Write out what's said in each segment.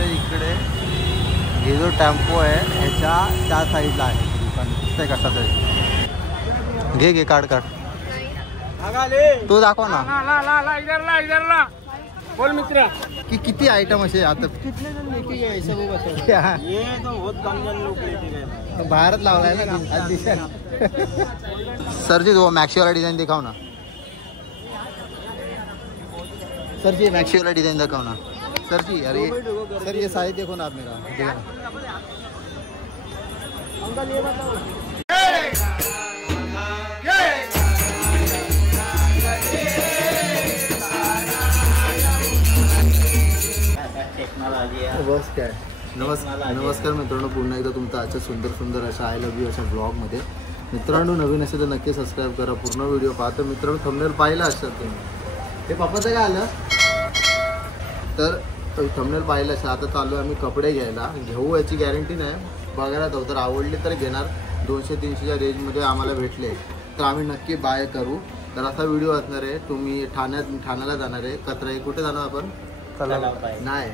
दिसतंय इकडे हे जो टेम्पो आहे ह्याच्या त्या साईडला आहे दुकान दिसतंय कसा तरी. घे काढ तो दाखव ना. बोल मित्र की किती आयटम असे आता कितने जन लेके गए सब बता. ये तो बहुत कम जन लोग लेके गए. बाहेरच लावलाय ना सर जी वो मैक्सी वाला डिजाइन दिखाओ ना. सर जी मैक्सी वाला डिजाइन दिखाओ ना. सर जी अरे सर ये साइज देखो ना आप मेरा. अंकल ये बताओ. बस काय. नमस्कार मित्रांनो, पुन्हा एकदा तुमचं आजच्या सुंदर अशा आय लव्ह यू अशा ब्लॉगमध्ये. मित्रांनो नवीन असेल तर नक्की सबस्क्राईब करा, पूर्ण व्हिडिओ पहा. तर मित्रांनो थंबनेल पाहिलं असेल तुम्ही, हे पप्पाचं काय आलं तर थंबनेल पाहिलं असेल. आता चालू आहे आम्ही कपडे घ्यायला. घेऊ याची गॅरंटी नाही, बघायला जाऊ. तर आवडले तर घेणार. 200-300च्या रेंजमध्ये आम्हाला भेटले तर आम्ही नक्की बाय करू. तर असा व्हिडिओ असणार आहे. तुम्ही ठाण्याला जाणार आहे. कचरा कुठे जाणार आपण? नाही,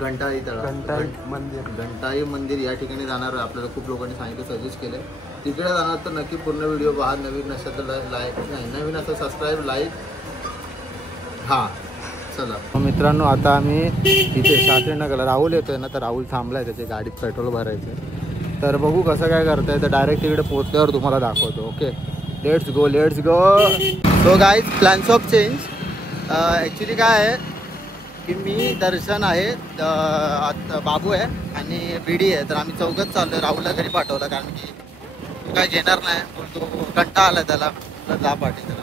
घंटाळी तळा, घंटाळी मंदिर या ठिकाणी जाणार आहे. आपल्याला खूप लोकांनी सांगितलं, सजेस्ट केलं. तिकडे जाणार तर नक्की पूर्ण व्हिडिओ पहा. नवीन असेल तर नवीन असं सबस्क्राईब लाईक. हां चला मित्रांनो, आता आम्ही तिथे शास्त्रीनगरला राहुल येतोय ना, तर राहुल थांबलाय त्याच्या गाडीत पेट्रोल भरायचं. तर बघू कसं काय करताय. तर डायरेक्ट तिकडे पोहोचल्यावर तुम्हाला दाखवतो. Okay let's go. So guys plans of change. Actually काय आहे की मी दर्शन आहे, बाबू आहे आणि बीडी आहे. तर आम्ही चौघच चाललो. राहुलला घरी पाठवलं कारण की तो काय घेणार नाही, बोलतो कंटाळा आला त्याला. जा पाठी त्याला.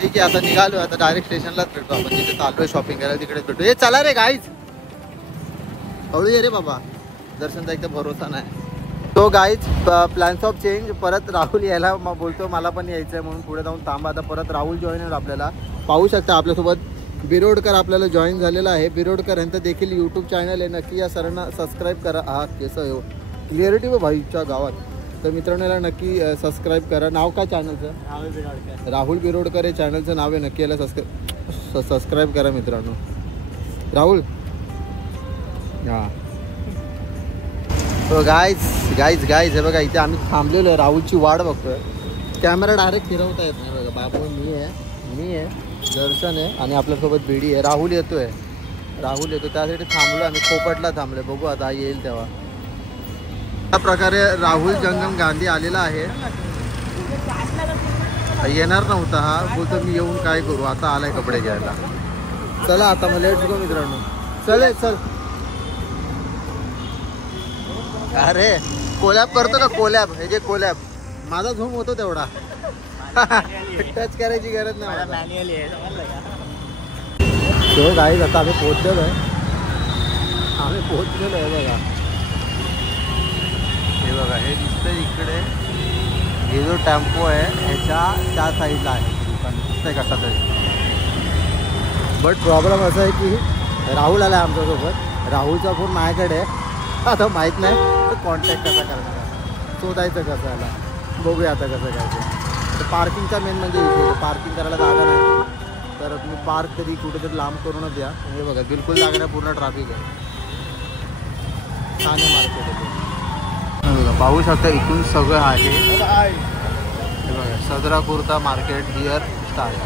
ठीक आहे आता निघालो. आता डायरेक्ट स्टेशनलाच भेटू आपण, जिथे चालू आहे शॉपिंग करायला तिकडेच भेटू. हे चला रे गाईज, हळू ये रे बाबा, दर्शनचा एकदम भरोसा नाही. तो गाईज प्लॅन्स ऑफ चेंज. परत राहुल यायला बोलतो मला पण यायचं आहे म्हणून पुढे जाऊन थांबा. आता परत राहुल जॉईन होईल आपल्याला. पाहू शकता आपल्यासोबत बिरोडकर आपल्याला जॉईन झालेला आहे. बिरोडकर यांचं देखील यूट्यूब चॅनल आहे, नक्की या सरांना सबस्क्राईब करा. हा केसं येऊ क्लिअरिटी व भाईच्या गावात. तर मित्रांनो याला नक्की सबस्क्राईब करा. नाव काय चॅनलचं? राहुल बिरोडकर हे चॅनलचं नाव आहे. नक्की याला सबस्क्राईब करा मित्रांनो. राहुल हां. तो गाईज हे बघा इथे आम्ही थांबलेलो आहे. राहुलची वाट बघतोय. कॅमेरा डायरेक्ट फिरवता येत नाही बघा. बाबू मी आहे दर्शन आहे आणि आपल्यासोबत बीडी आहे. राहुल येतो त्यासाठी थांबलो आम्ही. खोपटला थांबले. बघू आता येईल तेव्हा. अशा प्रकारे राहुल जंगम गांधी आलेला आहे. येणार नव्हता हा, बोलतो मी येऊन काय करू. आता आलाय कपडे घ्यायला. चला आता मग लेट्स गो मित्रांनो. चल अरे कोलॅब करतो का? कोलॅब हे जे कोलॅब माझा झूम होतो तेवढा. टच करायची गरज नाही. तो गाईज आता आम्ही पोहोचलेलो आहे. बघा. हे बघा हे दिसतंय इकडे हे जो टेम्पो आहे ह्याच्या त्या साईडला आहे दुकान दिसतंय कसा तरी. बट प्रॉब्लेम असा आहे की राहुल आला आहे आमच्यासोबत. राहुलचा फोन माझ्याकडे आहे. आता माहीत नाही कॉन्टॅक्ट कसा करायचा, शोधायचं कसं आला. बघूया आता कसं काय. तर पार्किंगचा मेन म्हणजे विषय. पार्किंग करायला जागा नाही, तर तुम्ही पार्क तरी कुठेतरी लांब करूनच द्या. हे बघा बिलकुल जागा नाही, पूर्ण ट्रॅफिक आहे. ठाणे मार्केट आहे. बघा पाहू शकता इथून सगळं आहे. हे बघा सदरा कुर्ता मार्केट हिअर स्टार्ट.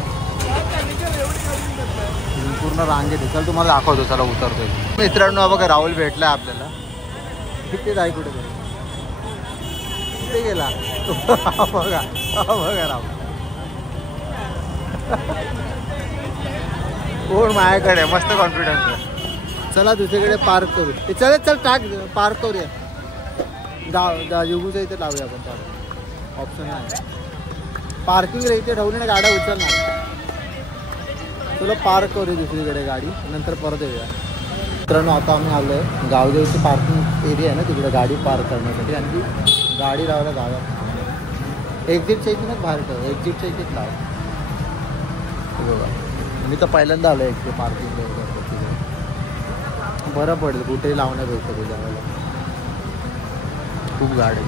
पूर्ण रांगेत आहे. चल तुम्हाला दाखवतो. चला उतरतोय मित्रांनो. बघा राहुल भेटला आपल्याला. किती जाय कुठे कुठे गेला बघा राहुल. कोण माझ्याकडे मस्त कॉन्फिडन्स आहे. चला दुसरीकडे पार्क करू. चल टाक पार्क करूया. युगूच्या इथे लावूया आपण. पार्क ऑप्शन नाही. पार्किंग रे इथे ठेवली ना गाड्या उचलणार. तुला पार्क करू दुसरीकडे गाडी, नंतर परत येऊया. मित्रांनो आता आम्ही आलो आहे गावदेवीची पार्किंग एरिया आहे ना, तिकडे गाडी पार्क करण्यासाठी. आणि गाडी लावायला जागा एक्झिटच्या इथूनच बाहेर ठेव. एक्झिटच्या इथेच लाव. बघा मी तर पहिल्यांदा आलो आहे पार्किंग बरं पडेल. कुठेही लावण्यापेक्षा तुझ्या वेळेला खूप गाड्या.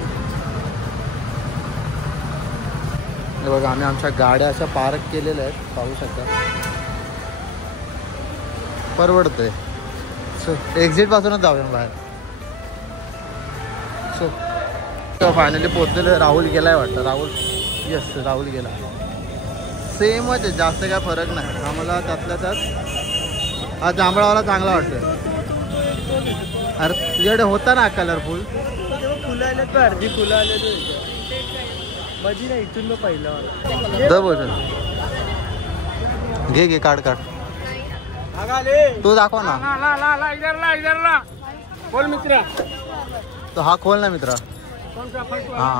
हे बघा आम्ही आमच्या गाड्या अशा पार्क केलेल्या आहेत. पाहू शकता. परवडतंय. एक्झिट पासूनच जाऊया बाहेर. So finally पोहोचलेलो. राहुल गेलाय वाटतं. राहुल येस राहुल गेला. सेमच आहे, जास्त काय फरक नाही आम्हाला त्यातल्या त्यात. हा जांभळावाला चांगला वाटतं. अरे तुझ्याकडे होता ना कलरफुल. फुलं आले तर अर्धी फुलं आले मधी नाही इथून मग पहिला द बोल घे काढ तू दाखव ना. बोल मित्रा. तो हा खोल ना मित्रा. हा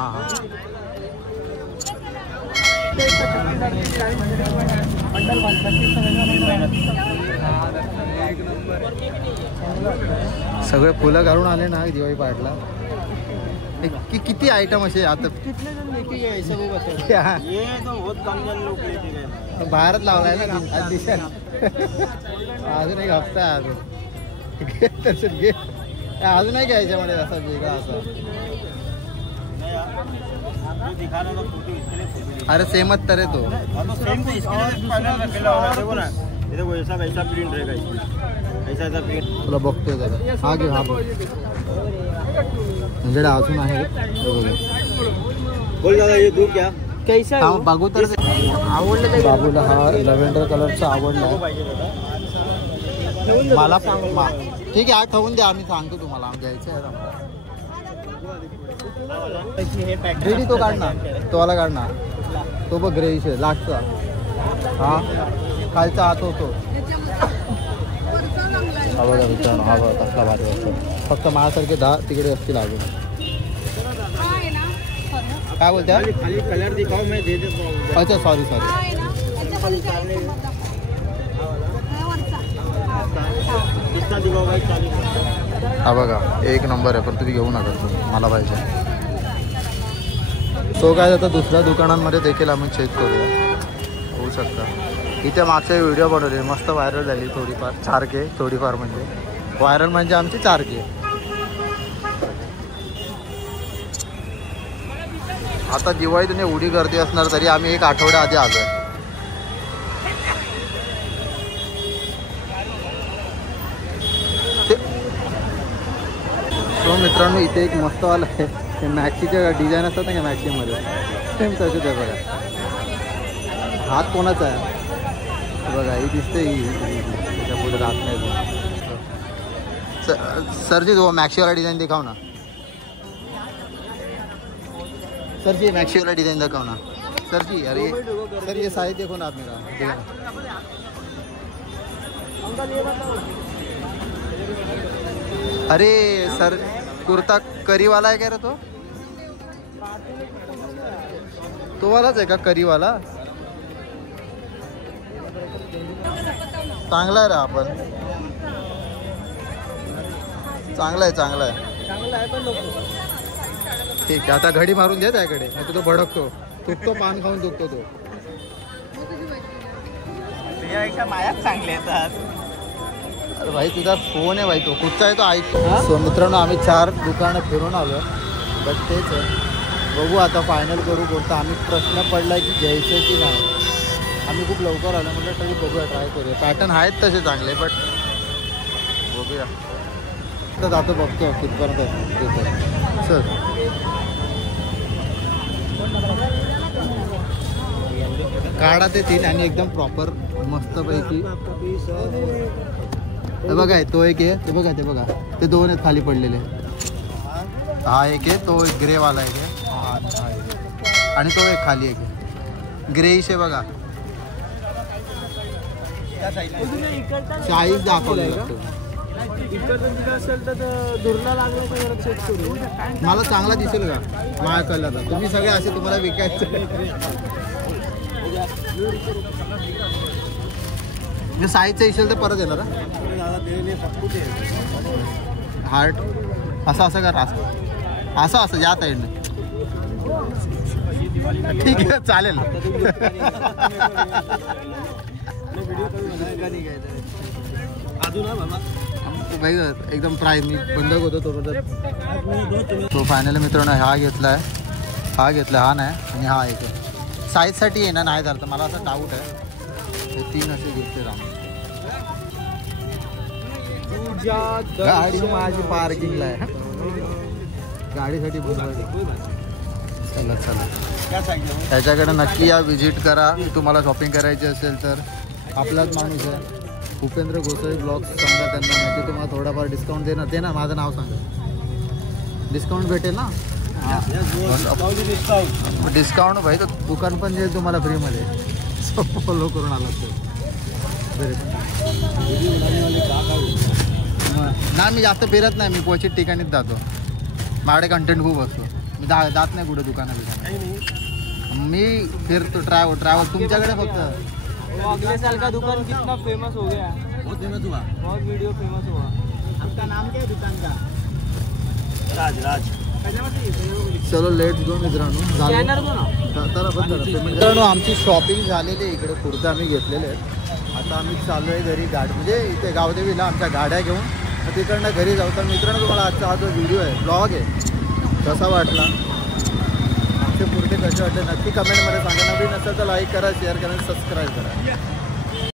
सगळे फुलं घालून आले ना दिवाळी पाडला. किती आयटम असे आता कितने जन लेके गए ऐसा वो बताओ. ये तो बहुत कम जन लोग लेके गए. बाहेरच लावलाय ना अजून एक हप्ता आहे अजून. तसंच घे अजून नाही घ्यायच्या मध्ये असा वेगळा असा. अरे सेमच तर आहे तो. तुला बघतोय जरा. हा घे हा बघ म्हणजे अजून आहे. बोल दादा ये दूर क्या कैसा हा बघू तर आवडलं. बाबूला हा लव्हेंडर कलरचा आवडला. मला ठीक आहे हा ठेवून द्या. आम्ही सांगतो तुम्हाला घ्यायचं आहे. रेडी तो काढ ना. तो वाला काढ ना. तो बघ ग्रेइश आहे लास्टचा. हा खालचा हात होतो. हा बघा मित्रांनो हा बघा कसला भारी असतो. फक्त माझ्यासारखे 10 तिकडे असतील अजून. काय बोलत्या. कलर दिखाओ मैं दे देता हूं. अच्छा सॉरी कितना दिखाओ भाई. 40. हा बघा एक नंबर आहे. पण तुम्ही घेऊ नका मला पाहिजे. तो काय आता दुसऱ्या दुकानांमध्ये देखील आम्ही चेक करूया. होऊ शकता इथे मागच्या व्हिडिओ बनवली मस्त व्हायरल झाली. थोडीफार 4K थोडीफार म्हणजे व्हायरल म्हणजे आमची 4K. आता दिवाळीतून एवढी गर्दी असणार तरी आम्ही एक आठवड्या आधी आलोय. तो मित्रांनो इथे एक मस्त वाला आहे. ते मॅक्सीचे डिझाईन असतात ना मॅक्सीमध्ये सेम तसेच आहे बघा. हात कोणाचा आहे बघा. ही दिसते त्याच्या पुढे राहत नाही. सरजी तो मॅक्सी वाला डिझाइन दिखाओ ना. सर जी मैक्सी वाला डिजाइन दिखाओ ना सर जी. अरे सर ये साइज देखो ना आप मेरा. अरे सर कुर्ता करी वाला है कह रहे तो वालाच आहे का करी वाला. चांगला आहे रे. आपण चांगला आहे ठीक आहे. आता घडी मारून दे त्याकडे. नाही तो भडकतो तुटतो. पान खाऊन दुखतो तो. मायाच चांगले येतात. अरे भाई तुझा फोन आहे भाई. तो कुठचा आहे तो ऐकतो. सो मित्रांनो आम्ही 4 दुकानं फिरून आलो. बट तेच आहे बघू आता फायनल करू कोणतं. आम्ही प्रश्न पडला की घ्यायचं की नाही. आम्ही खूप लवकर आलो म्हटलं तरी बघूया ट्राय करूया. पॅटर्न आहेत तसे चांगले बट बघूया. तर जातो बघतो कितपर्यंत येतो. सर काढा ते 3 आणि एकदम प्रॉपर मस्तपैकी. हे बघा तो एक आहे. ते बघा ते 2 आहेत खाली पडलेले. हा एक आहे तो एक ग्रेवाला एक आहे. आणि तो एक खाली एक आहे ग्रेइश आहे बघा. साईज दाखवलं मला चांगला दिसेल का माझ्या कलरला. तुम्ही सगळे असे तुम्हाला विकायचं. साईजचा इशेल तर परत येणार. हार्ट असं करा. असं या साईडने ठीक आहे चालेल. भाई एकदम प्राईज मी बंद होतो तो फायनली मित्रांनो हा घेतलाय. हा नाही आणि हा एक साईजसाठी आहे ना. नाही झालं तर मला असं डाऊट आहे. ते 3 असे घेतले राम. गाडी माझी पार्किंगला आहे. गाडीसाठी बोलवायची. चला चला त्याच्याकडे नक्की या विजिट करा. तुम्हाला शॉपिंग करायची असेल तर आपलाच माणूस आहे उपेंद्र गोसाई ब्लॉग. सांगा त्यांना नक्की तुम्हाला थोडाफार डिस्काउंट देणार. ते ना माझं नाव सांगा डिस्काउंट भेटेल ना. डिस्काउंट भाई तर दुकान पण जे तुम्हाला फ्रीमध्ये फॉलो करून आला ना. मी जास्त फिरत नाही. मी क्वचित ठिकाणीच जातो. माझ्याकडे कंटेंट खूप असतो. मी जात नाही कुठे दुकाना बिकाना. मी फिरतो ट्रॅव्हल तुमच्याकडे फक्त. अगले साल का दुकान कितना फेमस हो गया. बहुत फेमस हुआ. बहुत वीडियो फेमस हुआ. आपका नाम क्या है दुकान का. राज. चलो लेट्स गो मित्रांनो. मित्रांनो आमची शॉपिंग झालेली आहे. इकडे कुर्ता आम्ही घेतलेले आहेत. आता आम्ही चाललो आहे घरी. गाडी म्हणजे इथे गावदेवीला आमच्या गाड्या घेऊन तिकडनं घरी जाऊ. तर मित्रांनो तुम्हाला आजचा हा जो व्हिडिओ आहे ब्लॉग आहे कसा वाटला आमचे पुरते कसे वाटले नक्की कमेंटमध्ये सांगा. नवीन असेल तर लाईक करा शेअर करा सबस्क्राईब करा.